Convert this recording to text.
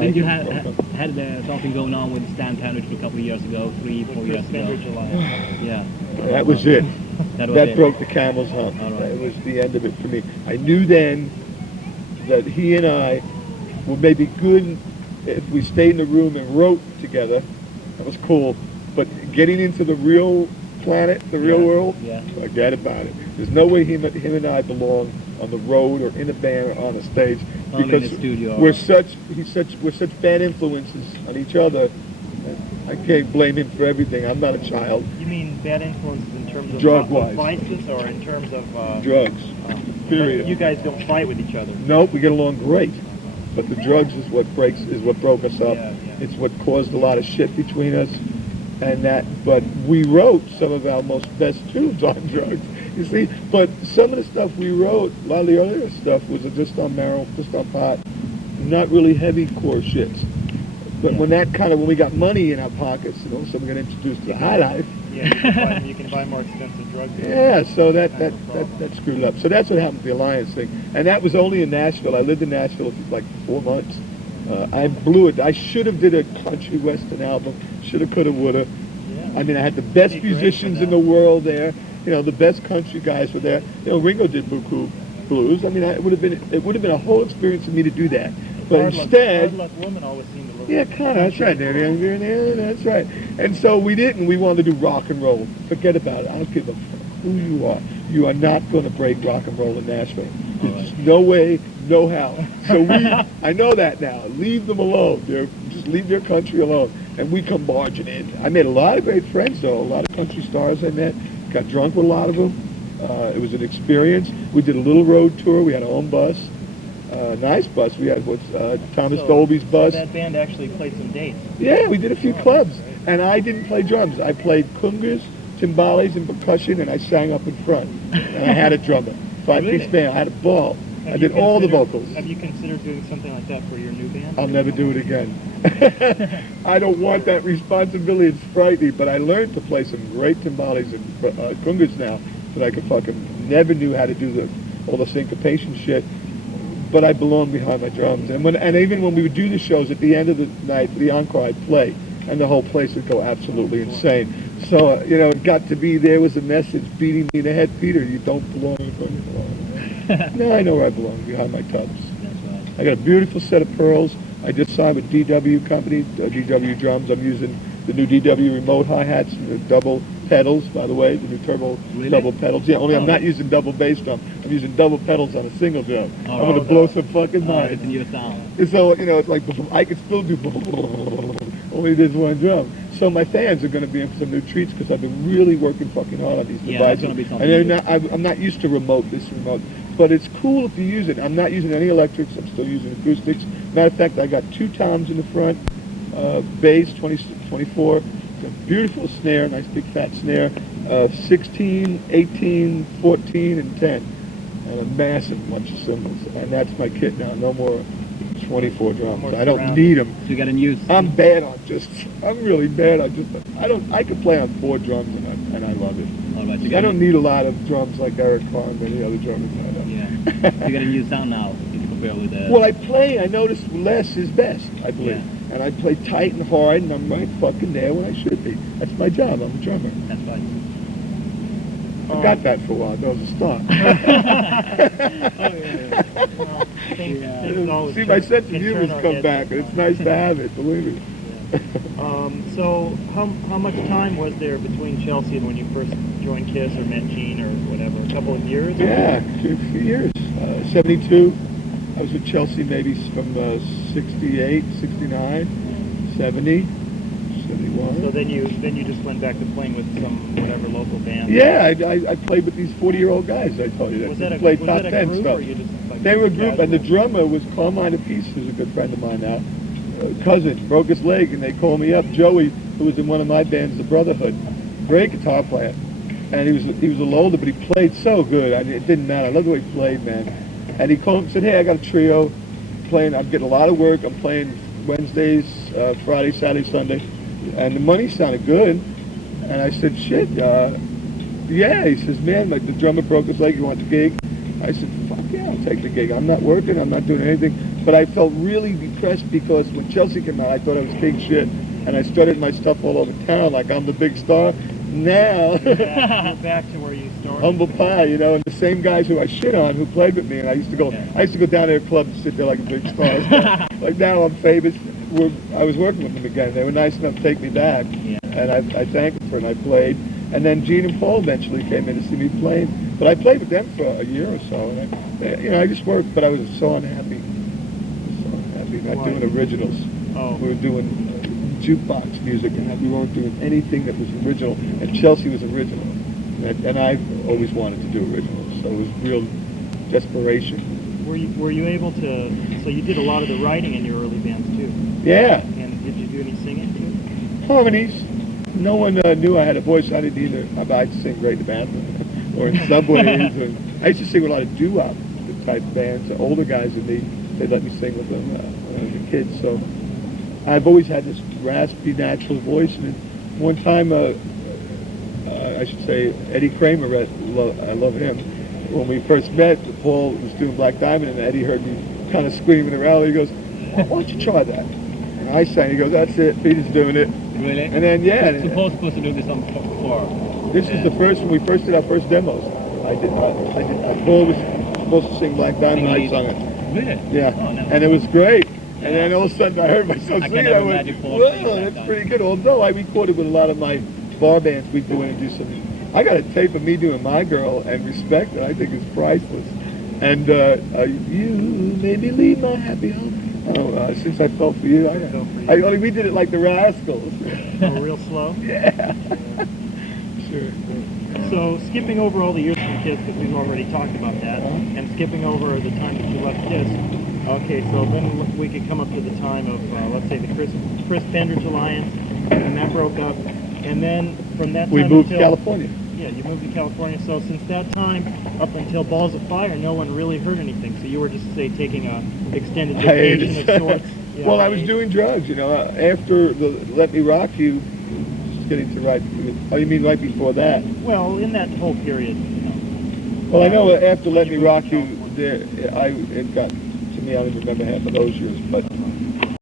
Didn't you had something going on with Santana a couple of years ago, 3-4 years ago? Yeah. That was it. That broke the camel's hump. All right. That was the end of it for me. I knew then that he and I were maybe good if we stayed in the room and wrote together. That was cool. But getting into the real planet, the real world, forget about it. There's no way him and I belong on the road or in a band or on a stage, because in the studio. we're such bad influences on each other. I can't blame him for everything. I'm not a child. You mean bad influences in terms of drug-wise, vices, or in terms of drugs? Period. You guys don't fight with each other. Nope, we get along great. But the drugs is what broke us up. It's what caused a lot of shit between us. But we wrote some of our most best tunes on drugs, you see. But some of the stuff we wrote, a lot of the other stuff was just on marijuana, just on pot, not really heavy core shits. But when we got money in our pockets, and all of a sudden we got introduced to the high life. Yeah, you can buy more expensive drugs. Yeah, so that screwed up. So that's what happened with the Alliance thing. And that was only in Nashville. I lived in Nashville for like 4 months. I blew it. I should have did a country western album. Shoulda, coulda, woulda. I mean, I had the best musicians in the world there. You know, the best country guys were there. You know, Ringo did Buku Blues. I mean, it would have been a whole experience for me to do that. But instead, Hard Luck Woman always seemed a little. Yeah, kind of. That's right. That's right. And so we didn't. We wanted to do rock and roll. Forget about it. I don't give a fuck who you are. You are not going to break rock and roll in Nashville. There's just no way, no how. So I know that now. Leave them alone. Just leave their country alone. And we come barging in. I made a lot of great friends, though. A lot of country stars I met. Got drunk with a lot of them. It was an experience. We did a little road tour. We had our own bus. Nice bus. We had Thomas Dolby's bus. So that band actually played some dates. Yeah, we did a few clubs. And I didn't play drums. I played congas, timbales, and percussion, and I sang up in front. And I had a drummer. 5-piece band. I had a ball. I did all the vocals. Have you considered doing something like that for your new band? I'll never do it again. I don't want that responsibility. It's frightening. But I learned to play some great timbales and congas now that I could fucking never knew how to do all the syncopation shit. But I belong behind my drums. And even when we would do the shows at the end of the night, for the encore, I'd play. And the whole place would go absolutely insane. So, it got to be, there was a message beating me in the head, Peter, you don't belong where you belong. No, I know where I belong, behind my tubs. I got a beautiful set of pearls. I just signed with DW Company, DW Drums. I'm using the new DW remote hi-hats, the double pedals, by the way, the new turbo double pedals. Yeah, only I'm not using double bass drum. I'm using double pedals on a single drum. I'm going to blow some fucking minds. It's a new sound. So, it's like, I could still do only there's one drum. So my fans are going to be in for some new treats because I've been really working fucking hard on these devices. Going to be something. I'm not used to remote. But it's cool if you use it. I'm not using any electrics. I'm still using acoustics. Matter of fact, I got 2 toms in the front, bass, 24, a beautiful snare, nice big fat snare, 16, 18, 14, and 10, and a massive bunch of cymbals. And that's my kit now. No more 24 drums. I don't need them. So you got a new. I'm really bad on I could play on 4 drums and I love it. All right, I don't need a lot of drums like Eric Carr and any other drummers. Yeah. You got a new sound now if you compare with that. Well, I notice less is best, I believe. Yeah. And I play tight and hard, and I'm right fucking there when I should be. That's my job. I'm a drummer. That's right. I got that for a while. That was a start. See, my sense of humor has come back, and it's nice to have it, believe me. So how much time was there between Chelsea and when you first joined Kiss or met Gene or whatever? A couple of years? Yeah, a few years. 72. I was with Chelsea maybe from 68, 69, 70, 71. So then you just went back to playing with some whatever local band? Yeah, I played with these 40-year-old guys, I told you that. Was that a played group top 10 or stuff. you just, They were a group, and the drummer was Carmine Apiece, who's a good friend of mine now. Cousin, broke his leg, and they called me up. Joey, who was in one of my bands, the Brotherhood, great guitar player. And he was a little older, but he played so good. It didn't matter. I love the way he played, man. And he called and said, hey, I got a trio playing. I'm getting a lot of work. I'm playing Wednesdays, Friday, Saturday, Sunday. And the money sounded good. And I said, shit, yeah. He says, man, the drummer broke his leg. You want the gig? I said, fuck yeah, I'll take the gig. I'm not working. I'm not doing anything. But I felt really depressed because when Chelsea came out, I thought I was big shit, and I started my stuff all over town like I'm the big star. Now, You're back to where you started. humble pie, you know, and the same guys who I shit on who played with me, and I used to go down to their club and sit there like a big star. Like now I'm famous. I was working with them again. They were nice enough to take me back, and I thanked them for it. And I played, and then Gene and Paul eventually came in to see me playing. But I played with them for a year or so, and I just worked. But I was so unhappy, not doing originals. Oh. We were doing jukebox music, and we weren't doing anything that was original. And Chelsea was original, and I always wanted to do originals, so it was real desperation. Were you able to? So you did a lot of the writing in your early bands too. Yeah. And did you do any singing too? Harmonies. No one knew I had a voice. I didn't either. I used to sing great in the bathroom or in subways. And I used to sing with a lot of doo-wop type bands. The older guys than me, they'd let me sing with them when I was a kid. So I've always had this raspy, natural voice. And one time, I should say, Eddie Kramer, I love him. When we first met, Paul was doing Black Diamond, and Eddie heard me kind of screaming around. He goes, "Why don't you try that?" And I sang. He goes, "That's it. Peter's doing it." Really? And then Supposed to do this on before. This is the first when we first did our first demos. Paul was supposed to sing Black Diamond. I sung it. Really? Yeah. Oh, no. And it was great. And then all of a sudden I heard myself I sing it. can I never went, imagine Paul "Whoa, singing Black that's pretty good." Although I recorded with a lot of my bar bands, we'd go in and do some. I got a tape of me doing My Girl, and Respect it. I think it's priceless. And you made me leave my happy home. Oh, since I fell for you, we did it like the Rascals. Oh, real slow. Yeah. Sure. So skipping over all the years from Kiss, because we've already talked about that, and skipping over the time that you left Kiss. Okay, so then we could come up to the time of, let's say, the Criss Pendridge Alliance, and that broke up, and then from that time we moved until, to California. Yeah, you moved to California. So since that time up until Balls of Fire, no one really heard anything. So you were just taking a extended vacation of sorts. Yeah, well, I was doing drugs, you know. After the Let Me Rock You, just getting to right. Oh, you mean right before that? Well, in that whole period. You know. Well, I know after Let Me Rock You, it got to me. I don't remember half of those years, but